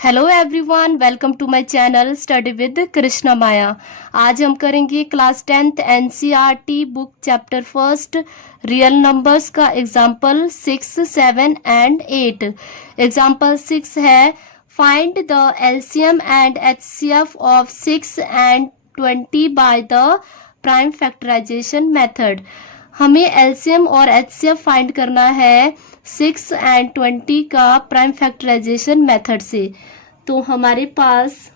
Hello everyone, welcome to my channel study with Krishna Maya. आज हम करेंगे class 10th NCERT book chapter first real numbers का example 6, 7 and 8। Example 6 है find the LCM and HCF of 6 and 20 by the prime factorisation method. हमें LCM और HCF find करना है 6 and 20 का प्राइम फैक्टराइजेशन मेथड से। तो हमारे पास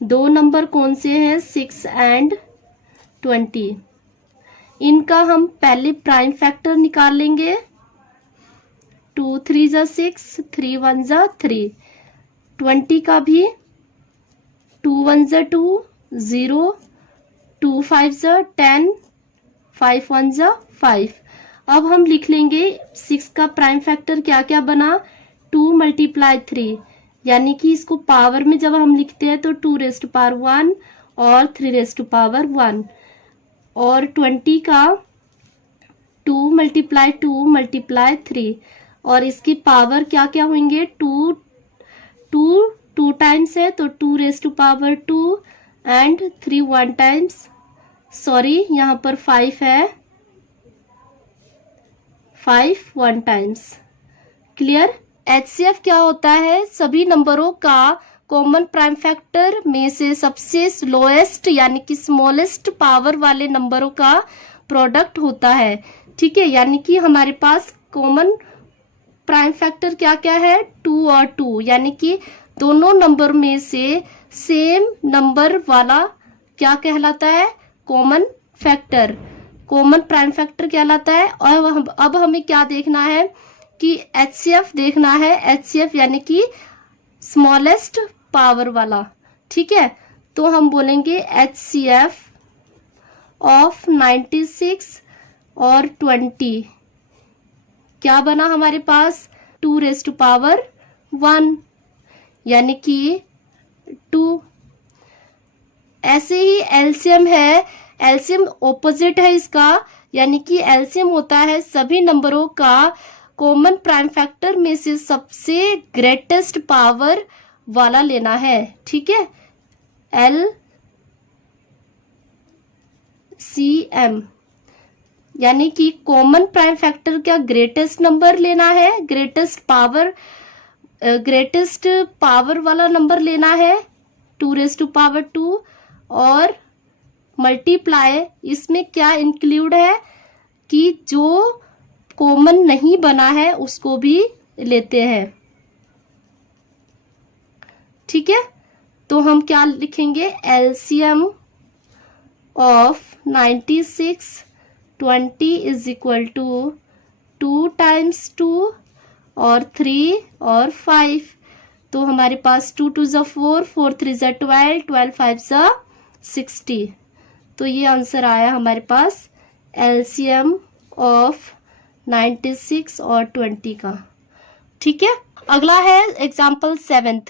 दो नंबर कौन से हैं, 6 एंड 20। इनका हम पहले प्राइम फैक्टर निकाल लेंगे। 2 3 जा 6, 3 1 जा 3। 20 का भी 2 1 जा 2, 0, 2 5 जा 10, 5 1 जा 5। अब हम लिख लेंगे 6 का प्राइम फैक्टर क्या क्या बना, 2 × 3, यानी कि इसको पावर में जब हम लिखते हैं तो 2⁻1 और 3⁻1। और 20 का 2 × 2 × 3, और इसकी पावर क्या क्या होंगे, 2 टाइम्स है तो 2⁻2 एंड 3 1 टाइम्स, सॉरी यहाँ पर 5 है, 5 1 टाइम्स। क्लियर। एचसीएफ क्या होता है, सभी नंबरों का कॉमन प्राइम फैक्टर में से सबसे लोएस्ट यानी कि स्मॉलेस्ट पावर वाले नंबरों का प्रोडक्ट होता है। ठीक है, यानी कि हमारे पास कॉमन प्राइम फैक्टर क्या क्या है, 2 और 2, यानी कि दोनों नंबर में से सेम नंबर वाला क्या कहलाता है, common factor, common prime factor कहलाता है। और अब हमें क्या देखना है कि एचसीएफ देखना है, एचसीएफ यानी कि स्मॉलेस्ट पावर वाला। ठीक है, तो हम बोलेंगे एचसीएफ ऑफ 96 और 20 क्या बना हमारे पास, 2⁻1 यानी कि 2। ऐसे ही एलसीएम है, एलसीएम ऑपोजिट है इसका, यानी कि एलसीएम होता है सभी नंबरों का कॉमन प्राइम फैक्टर में से सबसे ग्रेटेस्ट पावर वाला लेना है। ठीक है, एलसीएम यानी कि कॉमन प्राइम फैक्टर का ग्रेटेस्ट नंबर लेना है, ग्रेटेस्ट पावर वाला नंबर लेना है 2⁻2, और मल्टीप्लाई इसमें क्या इंक्लूड है कि जो कॉमन नहीं बना है उसको भी लेते हैं। ठीक है, तो हम क्या लिखेंगे, LCM of 96 20 is equal to 2 times 2 और 3 और 5। तो हमारे पास 2 2 जा 4, 4 3 जा 12, 12 5 जा 60। तो ये आंसर आया हमारे पास एलसीएम ऑफ 96 और 20 का। ठीक है, अगला है example 7th,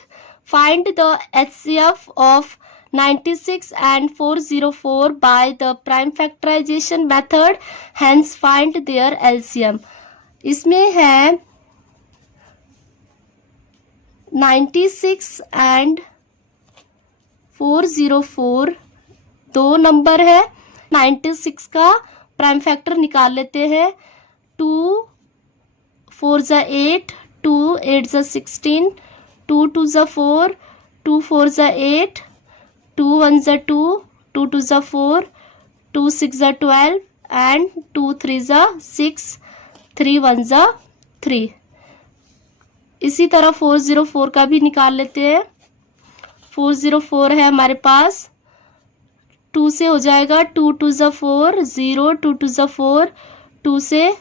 find the HCF of 96 and 404 by the prime factorisation method, hence find their LCM. इसमें है 96 एंड 404 दो नंबर है। 96 का प्राइम फैक्टर निकाल लेते हैं, 2 4 जा 8, 2 8 जा 16, 2 2 जा 4, 2 4 जा 8, 2 1 जा 2, 2 2 जा 4, 2 6 जा 12 एंड 2 3 जा 6, 3 1 जा 3। इसी तरह 404 का भी निकाल लेते हैं। 404 है हमारे पास, 2 से हो जाएगा, 2 2 जा 4, 0, 2 2 जा 4, 2 से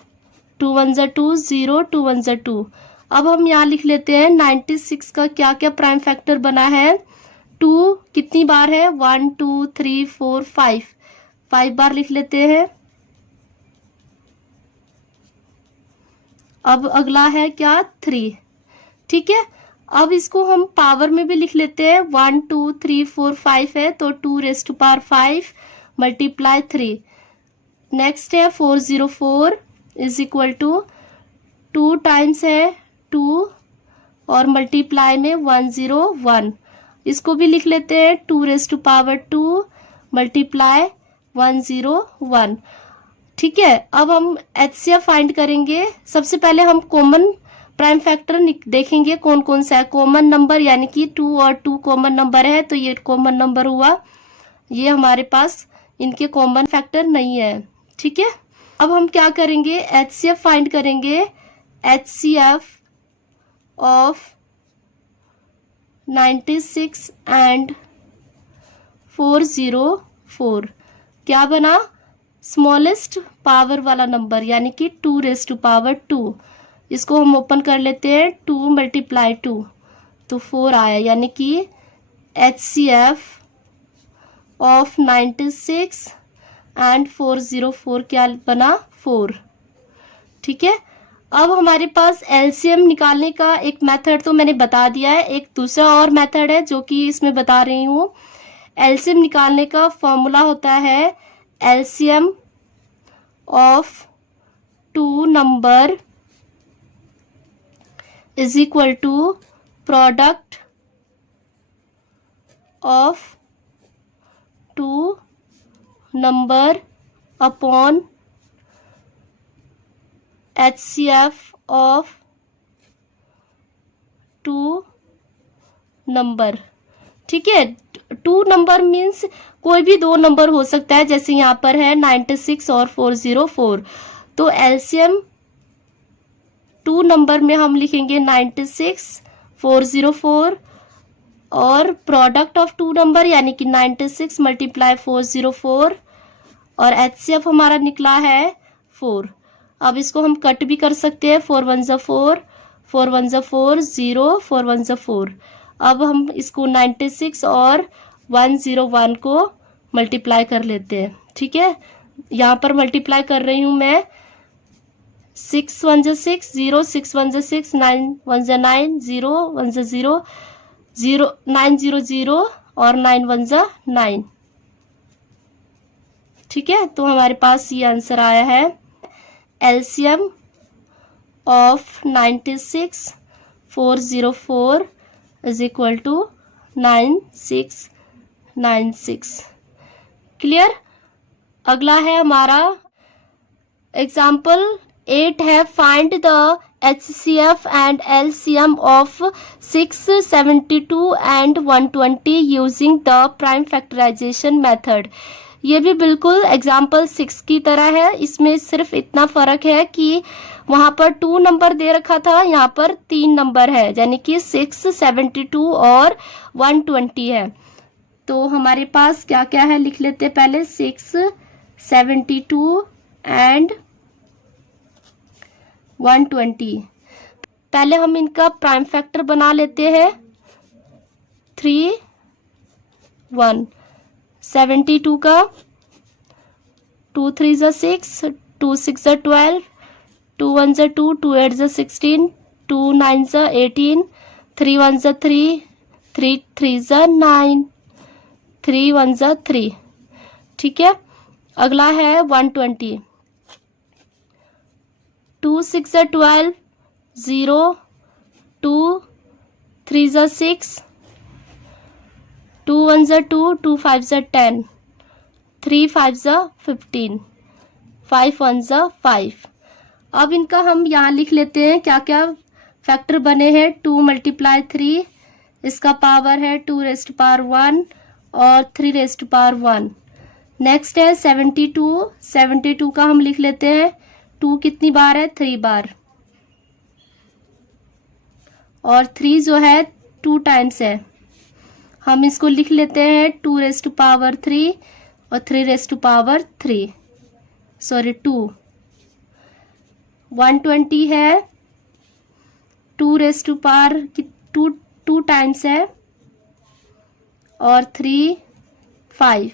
2 1 जा 2, 0, 2 1 जा 2। अब हम यहाँ लिख लेते हैं 96 का क्या क्या प्राइम फैक्टर बना है, 2 कितनी बार है, 1 2 3 4 5 बार लिख लेते हैं। अब अगला है क्या, 3। ठीक है, अब इसको हम पावर में भी लिख लेते हैं, 1 2 3 4 5 है तो 2⁻5 × 3। नेक्स्ट है 404 इज इक्वल टू 2 टाइम्स है 2 और मल्टीप्लाई में 101, इसको भी लिख लेते हैं 2⁻² मल्टीप्लाई 101। ठीक है, अब हम HCF फाइंड करेंगे। सबसे पहले हम कॉमन प्राइम फैक्टर देखेंगे कौन कौन सा है। कॉमन नंबर यानी कि 2 और 2 कॉमन नंबर है, तो ये कॉमन नंबर हुआ। ये हमारे पास इनके कॉमन फैक्टर नहीं है। ठीक है, अब हम क्या करेंगे, HCF फाइंड करेंगे। HCF ऑफ 96 एंड 404 क्या बना, स्मॉलेस्ट पावर वाला नंबर यानी कि 2⁻²। इसको हम ओपन कर लेते हैं, 2 × 2 तो 4 आया, यानी कि HCF ऑफ 96 एंड 404 क्या बना, 4। ठीक है, अब हमारे पास LCM निकालने का एक मेथड तो मैंने बता दिया है, एक दूसरा और मेथड है जो कि इसमें बता रही हूँ। LCM निकालने का फॉर्मूला होता है LCM of 2 number is equal to product of 2 number upon HCF of 2 number. ठीक है, 2 नंबर मीन्स कोई भी 2 नंबर हो सकता है, जैसे यहाँ पर है 96 और 404। तो LCM 2 नंबर में हम लिखेंगे 96 404 और प्रोडक्ट ऑफ 2 नंबर यानी कि 96 × 404 और HCF हमारा निकला है 4। अब इसको हम कट भी कर सकते हैं, 4 1 ज़ा 4, 4 1 ज़ा 4, 0, 4 1 ज़ा 4। अब हम इसको 96 और 101 को मल्टीप्लाई कर लेते हैं। ठीक है, यहाँ पर मल्टीप्लाई कर रही हूँ मैं, 6 1 ज़ा 6, 0, 6 1 ज़ा 6, 9 1 ज़ा 9, 0 1 ज़ा 0, 0 9 0 0 और 9 1 ज़ा 9। ठीक है, तो हमारे पास ये आंसर आया है LCM of 96 404 is equal to 9696। Clear. अगला है हमारा एग्जाम्पल 8 है, find the HCF and LCM of 672 and 120 using the prime factorisation method. ये भी बिल्कुल एग्जाम्पल 6 की तरह है, इसमें सिर्फ इतना फर्क है कि वहां पर 2 नंबर दे रखा था, यहाँ पर 3 नंबर है, यानी कि 672 और 120 है। तो हमारे पास क्या क्या है लिख लेते हैं पहले, 672 एंड 120। पहले हम इनका प्राइम फैक्टर बना लेते हैं, 3 1। 72 का 2 3 ज़ा 6, 2 6 ज़ा 12, 2 1 ज़ा 2, 2 8 ज़ा 16, 2 9 ज़ा 18, 3 1 ज़ा 3, 3 3 ज़ा 9, 3 1 ज़ा 3। ठीक है, अगला है 120, 2 6 ज़ा 12, 0, 2 3 ज़ा 6, 2 1 ज़ा 2, 2 5 ज़ा 10, 3 5 ज़ा 15, 5 1 ज़ा 5। अब इनका हम यहाँ लिख लेते हैं क्या क्या फैक्टर बने हैं। 2 × 3, इसका पावर है 2⁻1 और 3⁻1। नेक्स्ट है 72, 72 का हम लिख लेते हैं, 2 कितनी बार है, 3 बार, और 3 जो है 2 टाइम्स है, हम इसको लिख लेते हैं 2⁻3 और 3⁻3, सॉरी 2। 120 है 2 टाइम्स है और 3 5,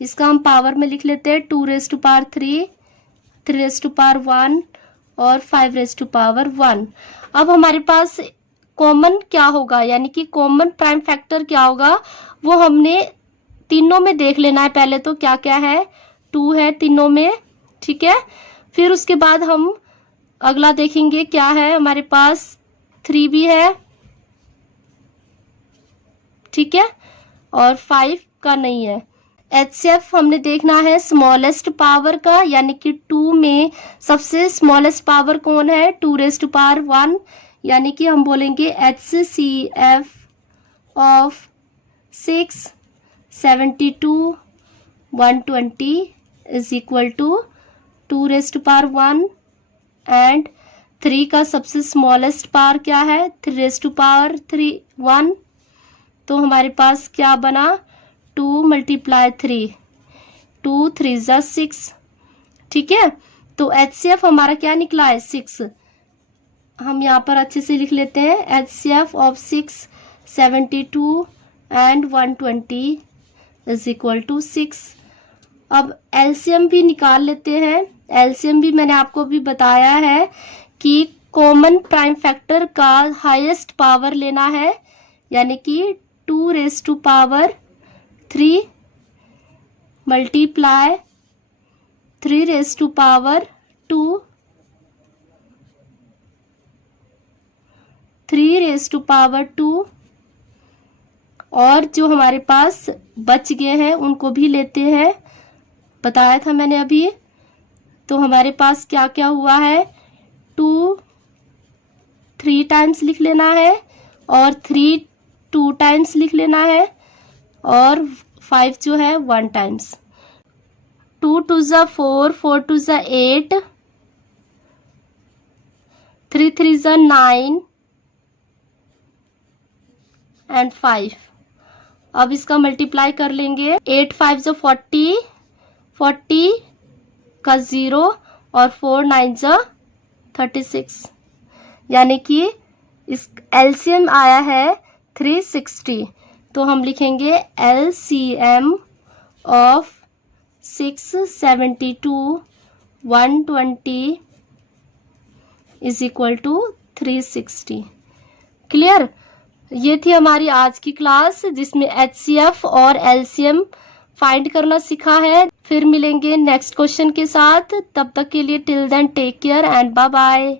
इसका हम पावर में लिख लेते हैं 2⁻3, 3⁻1 और 5⁻1। अब हमारे पास कॉमन क्या होगा, यानी कि कॉमन प्राइम फैक्टर क्या होगा, वो हमने तीनों में देख लेना है। पहले तो क्या क्या है, 2 है तीनों में, ठीक है। फिर उसके बाद हम अगला देखेंगे क्या है हमारे पास, 3 भी है ठीक है, और 5 का नहीं है। HCF हमने देखना है स्मॉलेस्ट पावर का, यानी कि 2 में सबसे स्मॉलेस्ट पावर कौन है, 2⁻1, यानी कि हम बोलेंगे HCF of 6, 72, 120 is equal to 2⁻1 and 3 का सबसे स्मॉलेस्ट पावर क्या है, 3⁻1। तो हमारे पास क्या बना, 2 × 3, 2 3 = 6, ठीक है। तो HCF हमारा क्या निकला है, 6। हम यहाँ पर अच्छे से लिख लेते हैं, HCF of 6, 72 and 120 is equal to 6। अब LCM भी निकाल लेते हैं। LCM भी मैंने आपको भी बताया है कि कॉमन प्राइम फैक्टर का हाईएस्ट पावर लेना है, यानी कि 2⁻³ मल्टीप्लाई 3⁻², 3⁻², और जो हमारे पास बच गए हैं उनको भी लेते हैं, बताया था मैंने अभी। तो हमारे पास क्या क्या हुआ है, 2 3 टाइम्स लिख लेना है, और 3 2 टाइम्स लिख लेना है, और 5 जो है 1 टाइम्स। 2 2 = 4, 4 2 = 8, 3 3 = 9 एंड 5। अब इसका मल्टीप्लाई कर लेंगे, 8 5 = 40, 40 का 0, और 4 9 = 36, यानी कि इस LCM आया है 360। तो हम लिखेंगे LCM of 6, 72, 120 is equal to 360। Clear. ये थी हमारी आज की क्लास, जिसमें HCF और LCM फाइंड करना सीखा है। फिर मिलेंगे नेक्स्ट क्वेश्चन के साथ, तब तक के लिए till then take care and bye bye.